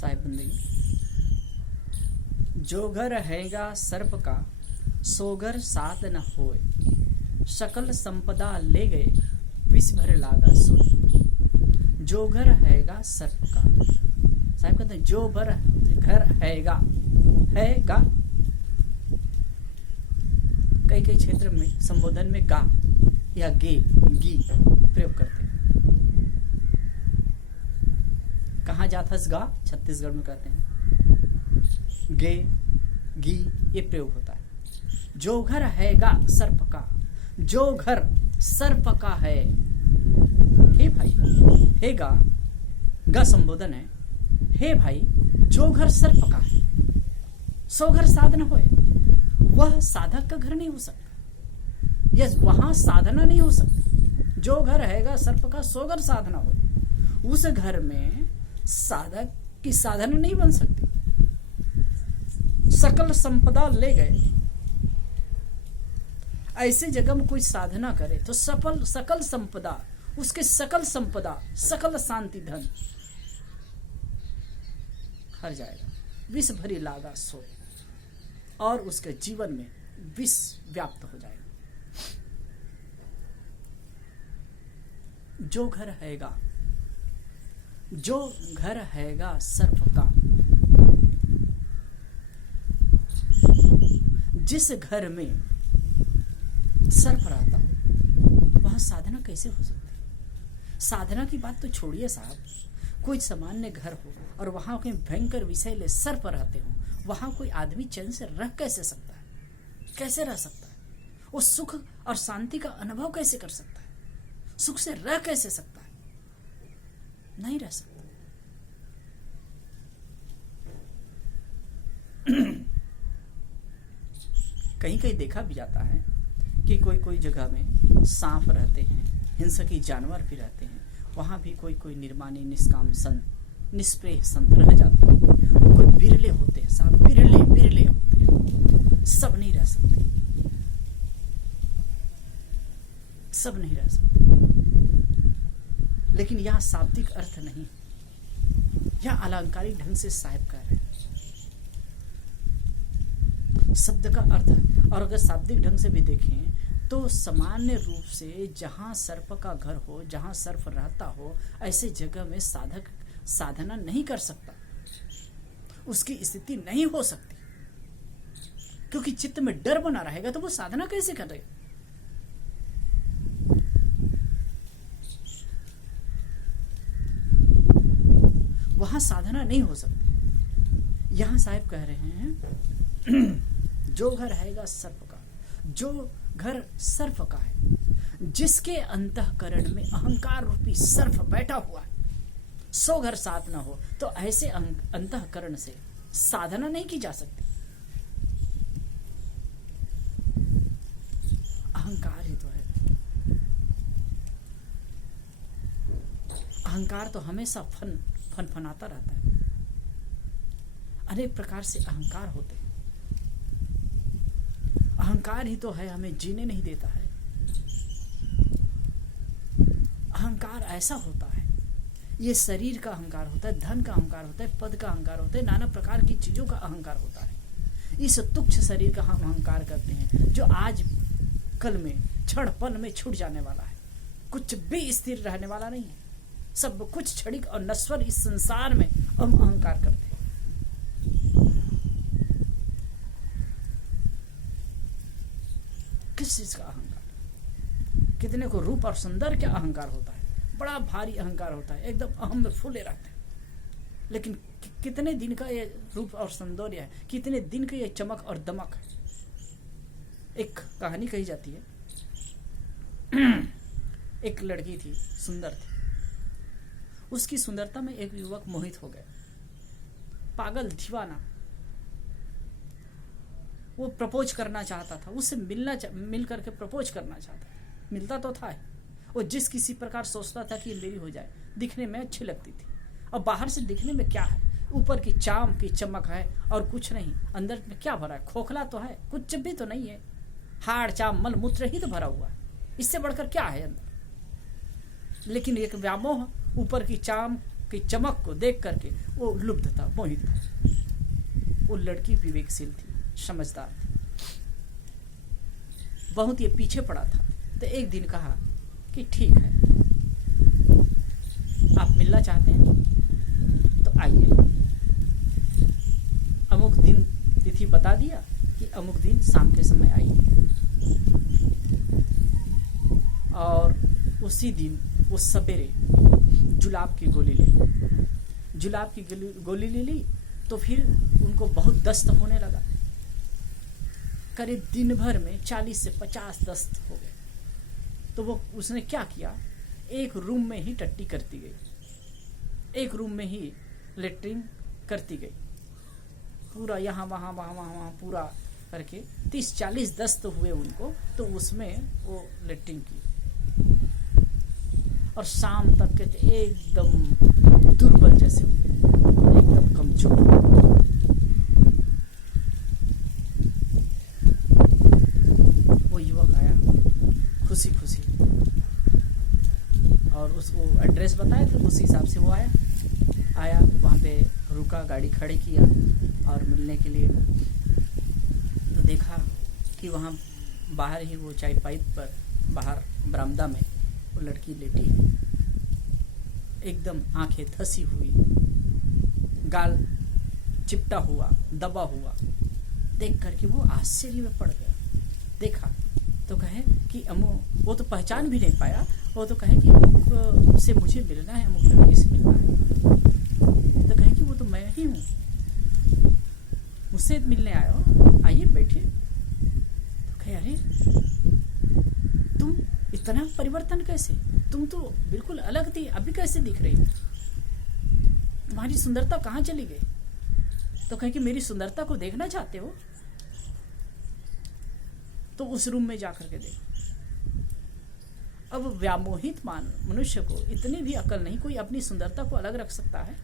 साहिब बंदगी। जो घर हैगा सर्प का, सो घर साथ न होए, सकल संपदा ले गए, विष भर लागा सोए। जो घर हैगा सर्प का, साहिब कहते हैं जो घर हैगा, हैगा कई कई क्षेत्र में संबोधन में गा या गे गी प्रयोग करते हैं। कहाँ जाथस गा, छत्तीसगढ़ में कहते हैं गे गी, ये प्रयोग होता है। जो घर हैगा सर्प का, जो घर सर्प का है। हे भाई, हे गा संबोधन है। हे भाई, जो घर सर्प का है, सो घर साधन होए। वह साधक का घर नहीं हो सकता, यस वहां साधना नहीं हो सकती। जो घर हैगा सर्प का, सो घर साधना होए। उस घर में साधक की साधना नहीं बन सकती। सकल संपदा ले गए, ऐसे जगह में कोई साधना करे तो सकल संपदा, उसके सकल संपदा, सकल शांति धन हर जाएगा। विष भरी लागा सोए, और उसके जीवन में विष व्याप्त हो जाएगा। जो घर हैगा, जो घर हैगा सर्प का, जिस घर में सर्प रहता हो वहां साधना कैसे हो सकती है? साधना की बात तो छोड़िए साहब, कोई सामान्य घर हो और वहां कोई भयंकर विषैले सर्प रहते हो, वहां कोई आदमी चैन से रह कैसे सकता है? कैसे रह सकता है? वो सुख और शांति का अनुभव कैसे कर सकता है? सुख से रह कैसे सकता है? नहीं रह सकता। कहीं कहीं देखा भी जाता है कि कोई कोई जगह में सांप रहते हैं, हिंसकी जानवर भी रहते हैं, वहां भी कोई कोई निर्माणी निष्काम संत, निष्प्रेय संत रह जाते हैं। कोई बिरले होते हैं साहब, बिरले बिरले होते हैं। सब नहीं रह सकते, सब नहीं रह सकते। लेकिन यहां शाब्दिक अर्थ नहीं, यहां अलंकारिक ढंग से साहिब कह रहे हैं। शब्द का अर्थ है, और अगर शाब्दिक ढंग से भी देखें तो सामान्य रूप से जहां सर्प का घर हो, जहां सर्प रहता हो, ऐसे जगह में साधक साधना नहीं कर सकता, उसकी स्थिति नहीं हो सकती, क्योंकि चित्त में डर बना रहेगा तो वो साधना कैसे करेगा? वहां साधना नहीं हो सकती। यहां साहिब कह रहे हैं जो घर हैगा सर्प का, जो घर सर्प का है, जिसके अंतःकरण में अहंकार रूपी सर्प बैठा हुआ है, सो घर साथ न हो, तो ऐसे अंतःकरण से साधना नहीं की जा सकती। अहंकार ही तो है। अहंकार तो हमेशा फनफनाता रहता है। अनेक प्रकार से अहंकार होते हैं। अहंकार ही तो है हमें जीने नहीं देता है। अहंकार ऐसा होता है, ये शरीर का अहंकार होता है, धन का अहंकार होता है, पद का अहंकार होता है, नाना प्रकार की चीजों का अहंकार होता है। इस तुच्छ शरीर का हम अहंकार करते हैं, जो आज कल में क्षण पल में छूट जाने वाला है, कुछ भी स्थिर रहने वाला नहीं है। सब कुछ क्षणिक और नश्वर इस संसार में हम अहंकार करते हैं। किस चीज का अहंकार? कितने को रूप और सौंदर्य का अहंकार होता है, बड़ा भारी अहंकार होता है, एकदम अहम में फूले रहते हैं। लेकिन कितने दिन का ये रूप और सौंदर्य है, कितने दिन का ये चमक और दमक है। एक कहानी कही जाती है, एक लड़की थी, सुंदर थी। उसकी सुंदरता में एक युवक मोहित हो गया, पागल दीवाना। वो प्रपोज करना चाहता था, उससे मिल करके प्रपोज करना चाहता था। मिलता तो था, वो जिस किसी प्रकार सोचता था कि मेरी हो जाए, दिखने में अच्छी लगती थी। और बाहर से दिखने में क्या है, ऊपर की चाम की चमक है और कुछ नहीं, अंदर में क्या भरा है? खोखला तो है, कुछ भी तो नहीं है, हाड़ चाम मल मूत्र ही तो भरा हुआ है, इससे बढ़कर क्या है अंदर? लेकिन एक व्यामोह, ऊपर की चाम की चमक को देख करके वो लुब्ध था, मोहित था। वो लड़की विवेकशील थी, समझदार थी, बहुत ये पीछे पड़ा था। तो एक दिन कहा कि ठीक है, आप मिलना चाहते हैं तो आइए। अमुक दिन तिथि बता दिया कि अमुक दिन शाम के समय आइए, और उसी दिन वो सवेरे जुलाब की गोली ले ली। जुलाब की गोली ले ली तो फिर उनको बहुत दस्त होने लगा। करीब दिन भर में 40 से 50 दस्त हो गए। तो वो उसने क्या किया, एक रूम में ही टट्टी करती गई, एक रूम में ही लेटरिन करती गई, पूरा यहाँ वहाँ वहाँ वहाँ वहाँ पूरा करके 30-40 दस्त हुए उनको। तो उसमें वो लेटरिन की और शाम तक के एकदम दुर्बल जैसे हो गए, एकदम कमजोर। वो युवक आया खुशी खुशी और उसको एड्रेस बताया, तो उसी हिसाब से वो आया वहाँ पे रुका, गाड़ी खड़ी किया और मिलने के लिए। तो देखा कि वहाँ बाहर ही वो चाय पाइप पर बाहर बरामदा में वो लड़की लेटी है, एकदम आंखें धसी हुई, गाल चिपटा हुआ, दबा हुआ। देख करके वो आश्चर्य में पड़ गया। देखा तो कहे कि अमुक, वो तो पहचान भी नहीं पाया। वो तो कहे कि अमुक से मुझे मिलना है, अमुक लड़की से मिलना है। तो कहे कि वो तो मैं ही हूँ, मुझसे मिलने आए हो, आइए बैठिए। तो कहे अरे तुम इतना परिवर्तन कैसे, तुम तो बिल्कुल अलग थी, अभी कैसे दिख रही, तुम्हारी सुंदरता कहाँ चली गई। तो कहे कि मेरी सुंदरता को देखना चाहते हो तो उस रूम में जाकर के देखो। अब व्यामोहित मनुष्य को इतनी भी अकल नहीं, कोई अपनी सुंदरता को अलग रख सकता है।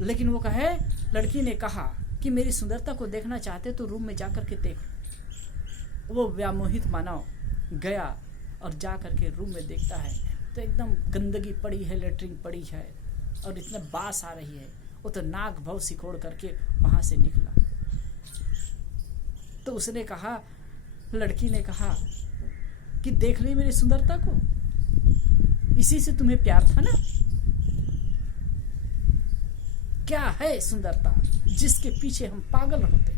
लेकिन वो कहे, लड़की ने कहा कि मेरी सुंदरता को देखना चाहते तो रूम में जाकर के देखो। वो व्यामोहित मानव गया और जाकर के रूम में देखता है तो एकदम गंदगी पड़ी है, लेटरिन पड़ी है और इतना बास आ रही है। वो तो नाक भव सिकोड़ करके वहां से निकला। तो उसने कहा, लड़की ने कहा कि देख ली मेरी सुंदरता को, इसी से तुम्हें प्यार था ना। क्या है सुंदरता, जिसके पीछे हम पागल होते,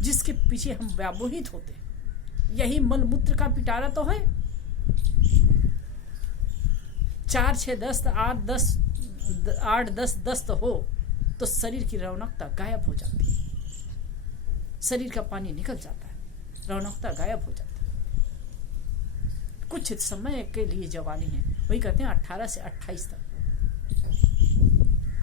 जिसके पीछे हम व्यामोहित होते। यही मलमूत्र का पिटारा तो है। 4-6 दस्त, 8-10 दस्त हो तो शरीर की रौनकता गायब हो जाती है, शरीर का पानी निकल जाता है, रौनकता गायब हो जाती है। कुछ समय के लिए जवानी है, वही कहते हैं 18 से 28 तक।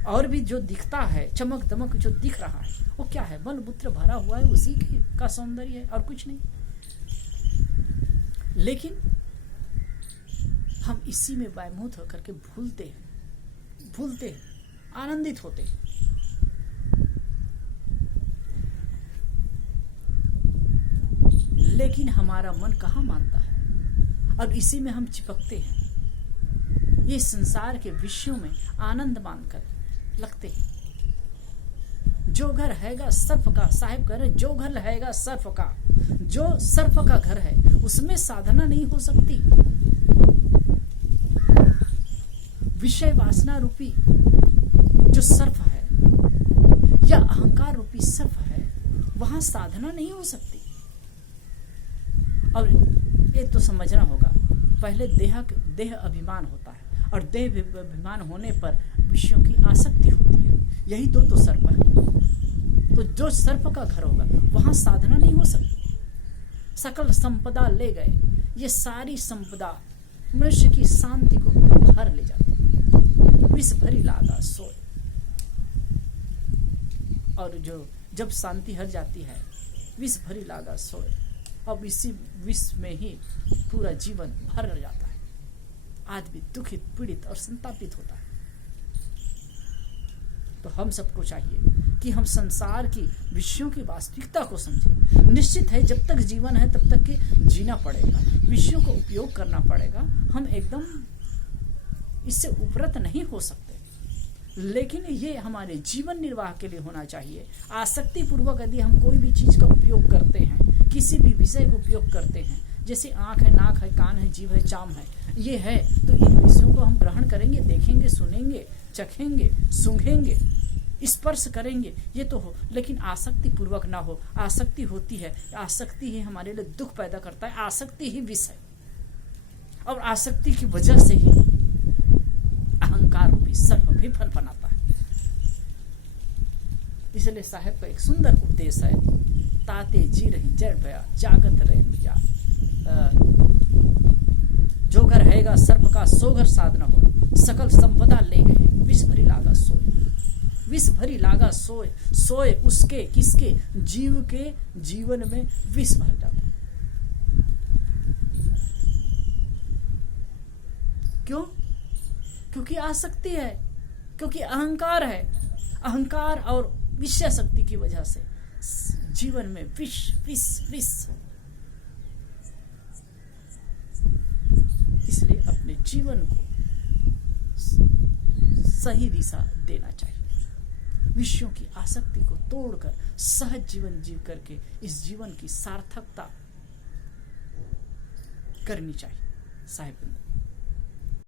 और भी जो दिखता है, चमक दमक जो दिख रहा है, वो क्या है, मलमूत्र भरा हुआ है, उसी का सौंदर्य है और कुछ नहीं। लेकिन हम इसी में व्यामोहित होकर के भूलते हैं, आनंदित होते हैं। लेकिन हमारा मन कहाँ मानता है और इसी में हम चिपकते हैं। ये संसार के विषयों में आनंद मानकर लगते हैं। जो घर हैगा सर्फ का, साहिब कह रहे, जो घर हैगा सर्फ का, जो सर्फ का घर है उसमें साधना नहीं हो सकती। विषय वासना रूपी जो सर्फ है या अहंकार रूपी सर्फ है, वहां साधना नहीं हो सकती। और ये तो समझना होगा, पहले देह अभिमान होता है और देह अभिमान होने पर विषयों की आसक्ति होती है। यही दो तो सर्प है। तो जो सर्प का घर होगा वहां साधना नहीं हो सकती। सकल संपदा ले गए, ये सारी संपदा मनुष्य की शांति को हर ले जाती है। विष भरी लागा सोए, और जो जब शांति हर जाती है, विष भरी लागा सोए, अब इसी विष में ही पूरा जीवन भर जाता है। आदमी दुखित, पीड़ित और संतापित होता है। तो हम सबको चाहिए कि हम संसार की विषयों की वास्तविकता को समझें। निश्चित है, जब तक जीवन है तब तक के जीना पड़ेगा, विषयों का उपयोग करना पड़ेगा। हम एकदम इससे उपरत नहीं हो सकते। लेकिन ये हमारे जीवन निर्वाह के लिए होना चाहिए। आसक्ति पूर्वक यदि हम कोई भी चीज का उपयोग करते हैं, किसी भी विषय का उपयोग करते हैं, जैसे आंख है, नाक है, कान है, जीभ है, चाम है, ये है, तो इन विषयों को हम ग्रहण करेंगे, देखेंगे, सुनेंगे, चखेंगे, सूंघेंगे, स्पर्श करेंगे, ये तो हो, लेकिन आसक्ति पूर्वक ना हो। आसक्ति होती है, आसक्ति ही हमारे लिए दुख पैदा करता है, आसक्ति ही विष है, और आसक्ति की वजह से ही अहंकार रूपी सर्प भी फनफनाता है। इसलिए साहब का एक सुंदर उपदेश है, ताते जी रही जड़ भया जागत रहे जा, जो घर हैगा सर्प का सो घर साध न हो, सकल संपदा ले गए विष भरी लागा सोए। विष भरी लागा सोए, सोए उसके किसके, जीव के जीवन में विष भर जाता है। क्यों? क्योंकि आसक्ति है, क्योंकि अहंकार है। अहंकार और विषय शक्ति की वजह से जीवन में विष विष विष। इसलिए अपने जीवन को सही दिशा देना चाहिए। विषयों की आसक्ति को तोड़कर सहज जीवन जीव करके इस जीवन की सार्थकता करनी चाहिए। साहिब